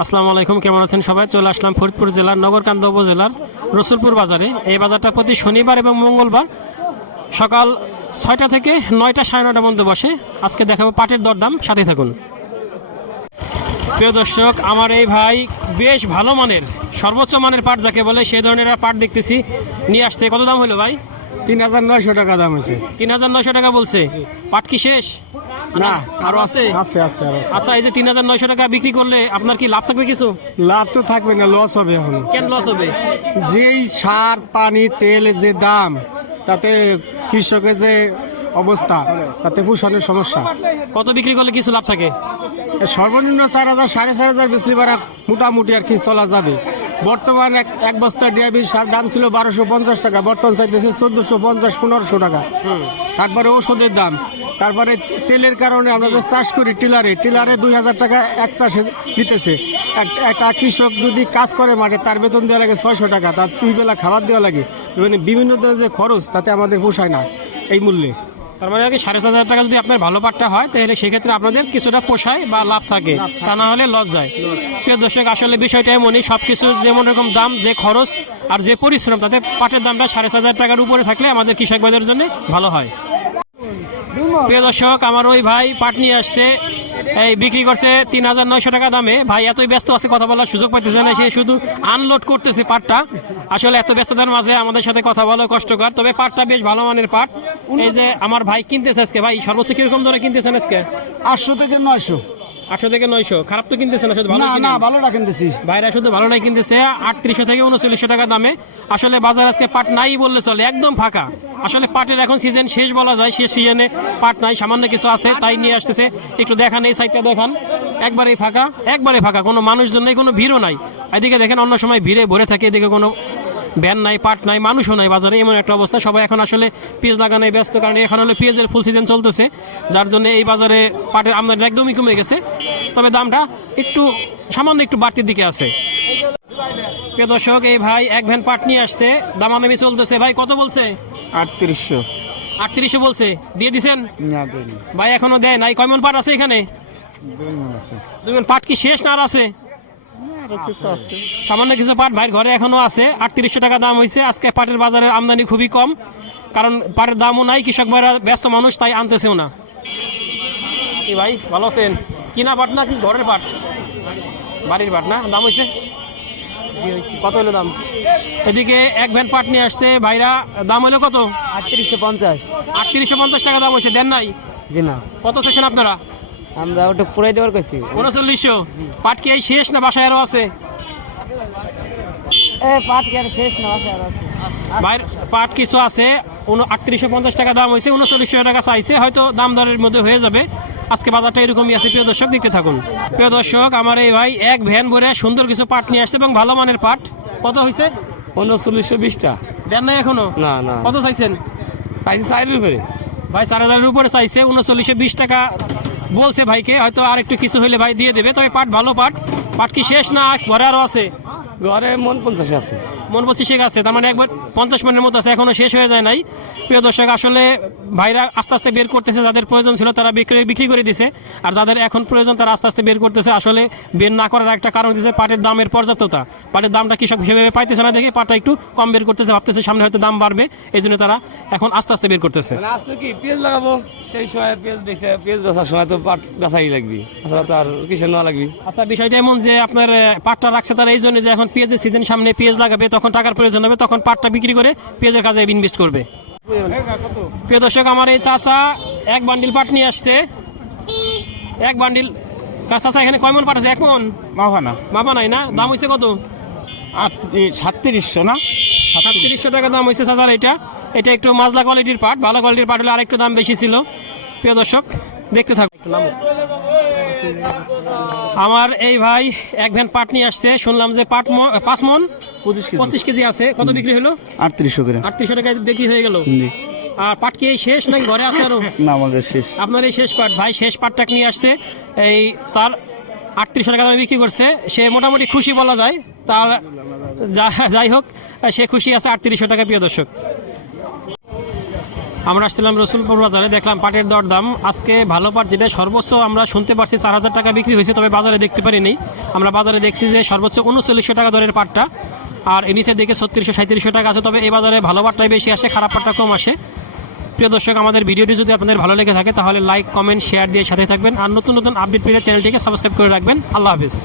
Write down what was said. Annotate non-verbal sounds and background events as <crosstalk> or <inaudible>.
আসসালামু আলাইকুম কেমন আছেন সবাই? চলে আসলাম ফরিদপুর জেলার নগরকান্দা উপজেলার রসুলপুর বাজারে। এই বাজারটা প্রতি শনিবার এবং মঙ্গলবার সকাল ছয়টা থেকে নয়টা সাড়ে নয়টা পর্যন্ত বসে। আজকে দেখাবো পাটের দরদাম সাথে থাকুন। প্রিয় দর্শক আমার এই ভাই বেশ ভালো মানের সর্বোচ্চ মানের পাট যাকে বলে সেই ধরনের পাট দেখতেছি। নিয়ে আসছে। কত দাম হলো ভাই? তিন হাজার নয়শো টাকা দাম আছে তিন হাজার নয়শো টাকা বলছে। পাট কি শেষ? না আরও আছে? আছে? আছে আরও আচ্ছা এই যে তিন হাজার নয়শো টাকা বিক্রি করলে আপনার কি লাভ থাকবে কিছু? লাভ তো থাকবে না লস হবে এখন। কেন লস হবে? যেই সার পানি তেল যে দাম তাতে কৃষকের যে অবস্থা তাতে পোষণের সমস্যা। কত বিক্রি করলে কিছু লাভ থাকে? সর্বনিম্ন চার হাজার সাড়ে চার হাজার বেশি মোটামুটি আর কি চলা যাবে। বর্তমান এক এক বস্তা ডিআবি সার দাম ছিল বারোশো পঞ্চাশ টাকা বর্তমান চাইতেছে চোদ্দোশো পঞ্চাশ পনেরোশো টাকা। তারপরে ওষুধের দাম। তারপরে তেলের কারণে আমরা যে চাষ করি টিলারে টিলারে দুই হাজার টাকা এক চাষে দিতেছে। এক- একটা কৃষক যদি কাজ করে মাঠে তার বেতন দেওয়া লাগে ছয়শো টাকা তার দুই বেলা খাবার দেওয়া লাগে। মানে বিভিন্ন ধরনের যে খরচ তাতে আমাদের পোষায় না এই মূল্যে। তার মানে আর কি সাড়ে সাত হাজার টাকা যদি আপনার ভালো পাটটা হয় তাহলে সেক্ষেত্রে আপনাদের কিছুটা পোষায় বা লাভ থাকে। তা না হলে লস যায়। প্রিয় দর্শক আসলে বিষয়টা এমনই সব কিছু যেমন রকম দাম যে খরচ আর যে পরিশ্রম তাতে পাটের দামটা সাড়ে সাত হাজার টাকার উপরে থাকলে আমাদের কৃষক ভাইদের জন্য ভালো হয়। প্রিয় দর্শক আমার ওই ভাই পাট নিয়ে আসছে। এই বিক্রি করছে তিন হাজার নয়শো টাকা দামে। ভাই, এতই ব্যস্ত আছে, কথা বলার সুযোগ পাইতেছে না, সে শুধু আনলোড করতেছে পাটটা। আসলে এত ব্যস্ততার মাঝে আমাদের সাথে কথা বলা কষ্টকর, তবে পাটটা বেশ ভালো মানের পাট। এই যে আমার ভাই কিনতেছে আজকে, ভাই, সর্বোচ্চ কীরকম ধরে কিনতেছেন আজকে? আটশো থেকে নয়শো। আটশো থেকে নয়শো। খারাপ তো কিনতেছে না শুধু ভালো না। না ভালোটা কিনতেছি। ভাইরা শুধু ভালো নাই কিনতেছে আটত্রিশশো থেকে উনচল্লিশশো টাকা দামে। আসলে বাজার আজকে পাট নাই বললে চলে একদম ফাঁকা। আসলে পাটের এখন সিজন শেষ বলা যায় শেষ সিজনে পাট নাই সামান্য কিছু আছে তাই নিয়ে আসতেছে। একটু দেখান এই সাইডটা দেখান। একবারেই ফাঁকা একবারে ফাঁকা কোনো মানুষজন নেই কোনো ভিড়ও নাই। এদিকে দেখেন অন্য সময় ভিড়ে ভরে থাকে এদিকে কোনো ভ্যান নাই পাট নাই মানুষও নাই বাজারে এমন একটা অবস্থা। সবাই এখন আসলে পেঁয়াজ লাগানোয় ব্যস্ত কারণ এখন হলো পেঁয়াজের ফুল সিজন চলতেছে। যার জন্য এই বাজারে পাটের আমদানি একদমই কমে গেছে। তবে দামটা একটু সামান্য একটু বাড়তির দিকে আছে। প্রিয় দর্শক এই ভাই এক ভ্যান পাট নিয়ে আসছে। দামাদামি চলতেছে। ভাই কত বলছে? আটত্রিশশো। আটত্রিশশো বলছে। দিয়ে দিছেন? ভাই এখনও দেয় নাই। কয়মন পাট আছে এখানে? দুই পাট কি শেষ না আর আছে? সামান্য কিছু পাট ভাইয়ের ঘরে এখনও আছে। আটত্রিশশো টাকা দাম হয়েছে। আজকে পাটের বাজারের আমদানি খুবই কম। কারণ পাটের দামও নাই কৃষক ভাইরা ব্যস্ত মানুষ তাই আনতেছেও না। ভাই ভালো আছেন? কিনা পাট না কি ঘরের পাট বাড়ির পাট না? দাম হয়েছে কত হলো দাম? এদিকে এক ভ্যান পাট নিয়ে আসছে ভাইরা। দাম হলো কত? আটত্রিশশো পঞ্চাশ। আটত্রিশশো পঞ্চাশ টাকা দাম হয়েছে দেন নাই? জি না। কত চাইছেন আপনারা? আমরা ওটা পুরাই দেওয়ার করছি উনচল্লিশশো পাট কি এই শেষ না বাসায় আরও আছে? পাট কি আর শেষ না আছে আর আছে? পাট কিছু আছে আটত্রিশশো পঞ্চাশ টাকা দাম হয়েছে উনচল্লিশশো টাকা চাইছে হয়তো দাম দরের মধ্যে হয়ে যাবে। আজকে বাজারটা এরকমই আছে। প্রিয় দর্শক দেখতে থাকুন। প্রিয় দর্শক আমার এই ভাই এক ভ্যান ভরে সুন্দর কিছু পাট নিয়ে আসছে এবং ভালো মানের পাট। কত হয়েছে উনচল্লিশশো বিশটা। দেন নাই এখনও? না না। কত চাইছেন? সাইজ চাইলের উপরে। ভাই চার হাজারের উপরে চাইছে। উনচল্লিশশো বিশ টাকা বলছে ভাইকে। হয়তো আর একটু কিছু হলে ভাই দিয়ে দেবে। তবে পাট ভালো পাট। পাট কি শেষ না? ঘরে আরও আছে? ঘরে মন পঞ্চাশে আছে। মন পঁচিশে আছে তার মানে একবার পঞ্চাশ মিনিটের মতো আছে এখনও শেষ হয়ে যায় নাই। প্রিয় দর্শক আসলে ভাইরা আস্তে আস্তে বের করতেছে যাদের প্রয়োজন ছিল তারা বিক্রি বিক্রি করে দিছে আর যাদের এখন প্রয়োজন তারা আস্তে আস্তে বের করতেছে। আসলে বের না করার একটা কারণ দিচ্ছে পাটের দামের পর্যাপ্ততা। পাটের দামটা কৃষক হিসেবে পাইতেছে না দেখে পাটটা একটু কম বের করতেছে ভাবতেছে সামনে হয়তো দাম বাড়বে এই জন্য তারা এখন আস্তে আস্তে বের করতেছে। মানে কি পেঁয়াজ লাগাবো? সেই সময় পেঁয়াজ বেচে পেঁয়াজ বেচার সময় তো পাট বেচাই লাগবে। তাছাড়া তো আর কিসের নেওয়া লাগবে? আচ্ছা বিষয়টা এমন যে আপনার পাটটা রাখছে তারা এই জন্য যে এখন পেঁয়াজের সিজন সামনে পেঁয়াজ লাগাবে তখন টাকার প্রয়োজন হবে তখন পাটটা বিক্রি করে পেঁয়াজের কাজে ইনভেস্ট করবে। প্রিয় দর্শক আমার এই চাচা এক বান্ডিল পাট নিয়ে আসছে। এক বান্ডিল চাচা এখানে কয় মন পাট আছে? এক মন? মাফানা মাপা নাই না? দাম হয়েছে কত? সাতত্রিশশো না? সাতত্রিশশো টাকা দাম হয়েছে চাচার এটা। এটা একটু মাজলা কোয়ালিটির পাট ভালো কোয়ালিটির পাট হলে আরেকটু দাম বেশি ছিল। প্রিয় দর্শক দেখতে থাকুন। একটু নামো। আমার এই ভাই এক ভ্যান পাট নিয়ে আসছে। শুনলাম যে পাট পাঁচ মন। পঁচিশ কেজি। আছে। কত বিক্রি হলো? আটত্রিশশো করে। আটত্রিশশো টাকায় বিক্রি হয়ে গেল। আর পাট কি শেষ নাকি ঘরে আছে আরও? <laughs> না আমাদের শেষ। আপনার এই শেষ পাট ভাই শেষ পাটটা নিয়ে আসছে। এই তার আটত্রিশশো টাকা দামে বিক্রি করছে। সে মোটামুটি খুশি বলা যায়। তার যাই হোক সে খুশি আছে আটত্রিশশো টাকা প্রিয় দর্শক। আমরা আসছিলাম রসুলপুর বাজারে দেখলাম পাটের দর দাম আজকে ভালো পাট যেটা সর্বোচ্চ আমরা শুনতে পারছি চার হাজার টাকা বিক্রি হয়েছে তবে বাজারে দেখতে পারিনি। আমরা বাজারে দেখছি যে সর্বোচ্চ উনচল্লিশশো টাকা দরের পাটটা। আর এর নিচে দেখে ছত্রিশশো সাঁত্রিশশো টাকা আছে। তবে এ বাজারে ভালো পাটটাই বেশি আসে, খারাপ পাটটা কম আসে। প্রিয় দর্শক, আমাদের ভিডিওটি যদি আপনাদের ভালো লেগে থাকে, তাহলে লাইক কমেন্ট শেয়ার দিয়ে সাথে থাকবেন। আর নতুন নতুন আপডেট পেতে চ্যানেলটিকে সাবস্ক্রাইব করে রাখবেন। আল্লাহ হাফিজ।